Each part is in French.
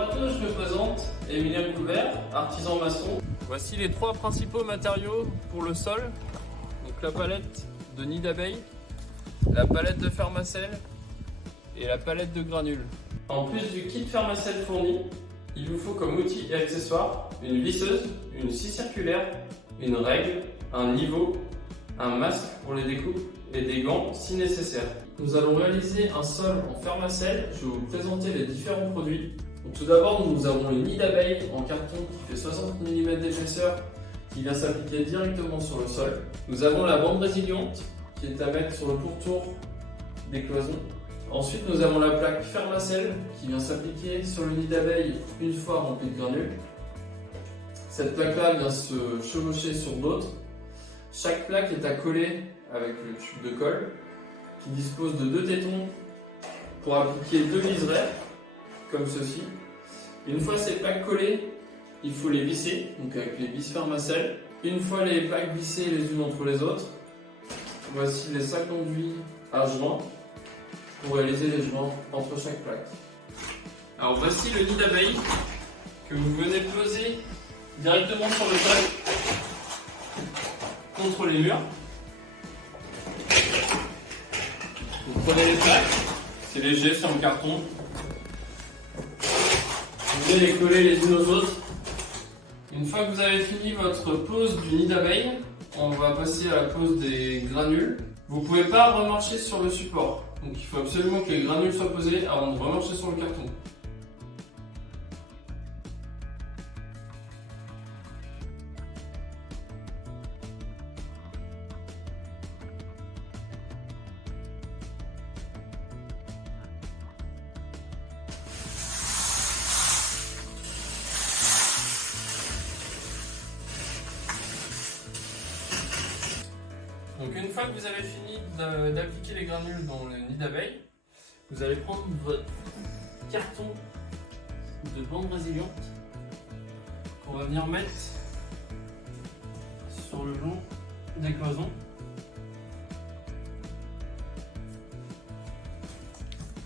Bonjour à tous, je me présente, Emilien Couvert, artisan maçon. Voici les trois principaux matériaux pour le sol. Donc la palette de nid d'abeille, la palette de Fermacell et la palette de granules. En plus du kit Fermacell fourni, il vous faut comme outils et accessoires une visseuse, une scie circulaire, une règle, un niveau, un masque pour les découpes et des gants si nécessaire. Nous allons réaliser un sol en Fermacell. Je vais vous présenter les différents produits. Donc, tout d'abord, nous avons le nid d'abeille en carton qui fait 60 mm d'épaisseur qui vient s'appliquer directement sur le sol. Nous avons la bande résiliente qui est à mettre sur le pourtour des cloisons. Ensuite, nous avons la plaque Fermacell qui vient s'appliquer sur le nid d'abeille une fois rempli de granules. Cette plaque-là vient se chevaucher sur d'autres. Chaque plaque est à coller avec le tube de colle qui dispose de 2 tétons pour appliquer 2 liserets comme ceci. Une fois ces plaques collées, il faut les visser, donc avec les vis Fermacell. Une fois les plaques vissées les unes entre les autres, voici les 5 conduits à joint pour réaliser les joints entre chaque plaque. Alors voici le nid d'abeille que vous venez poser directement sur le sol contre les murs. Vous prenez les plaques, c'est léger, c'est en carton. Vous venez les coller les unes aux autres. Une fois que vous avez fini votre pose du nid d'abeille, on va passer à la pose des granules. Vous ne pouvez pas remarcher sur le support. Donc il faut absolument que les granules soient posées avant de remarcher sur le carton. Donc une fois que vous avez fini d'appliquer les granules dans le nid d'abeille, vous allez prendre votre carton de bande résiliente qu'on va venir mettre sur le long des cloisons.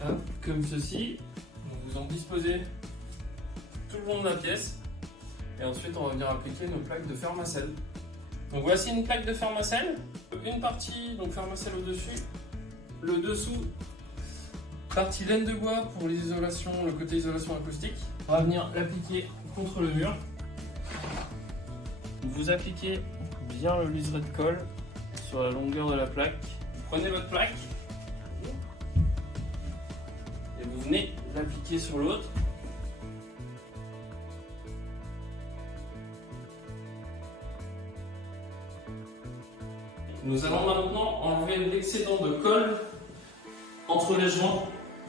Hop, comme ceci. Donc vous en disposez tout le long de la pièce et ensuite on va venir appliquer nos plaques de Fermacell. Donc voici une plaque de Fermacell, une partie donc Fermacell au-dessus, le dessous, partie laine de bois pour l'isolation, le côté isolation acoustique. On va venir l'appliquer contre le mur. Vous appliquez bien le liseré de colle sur la longueur de la plaque. Vous prenez votre plaque et vous venez l'appliquer sur l'autre. Nous allons maintenant enlever l'excédent de colle entre les joints.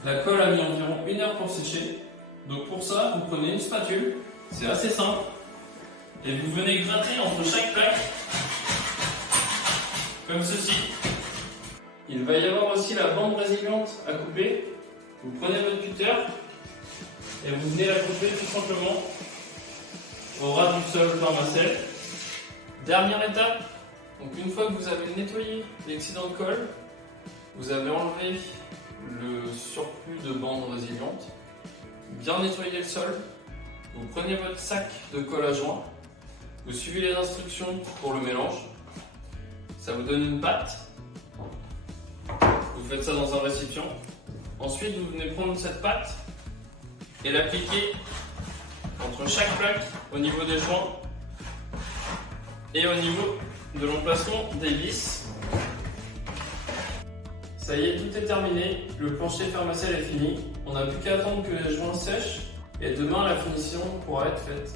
La colle a mis environ 1 heure pour sécher. Donc pour ça, vous prenez une spatule, c'est assez simple, et vous venez gratter entre chaque plaque, comme ceci. Il va y avoir aussi la bande résiliente à couper. Vous prenez votre cutter et vous venez la couper tout simplement au ras du sol Fermacell. Dernière étape. Donc une fois que vous avez nettoyé l'excédent de colle, vous avez enlevé le surplus de bande résiliente, bien nettoyé le sol, vous prenez votre sac de colle à joint, vous suivez les instructions pour le mélange, ça vous donne une pâte, vous faites ça dans un récipient, ensuite vous venez prendre cette pâte et l'appliquer entre chaque plaque au niveau des joints et au niveau de l'emplacement des vis. Ça y est, tout est terminé, le plancher Fermacell est fini. On n'a plus qu'à attendre que les joints sèchent et demain la finition pourra être faite.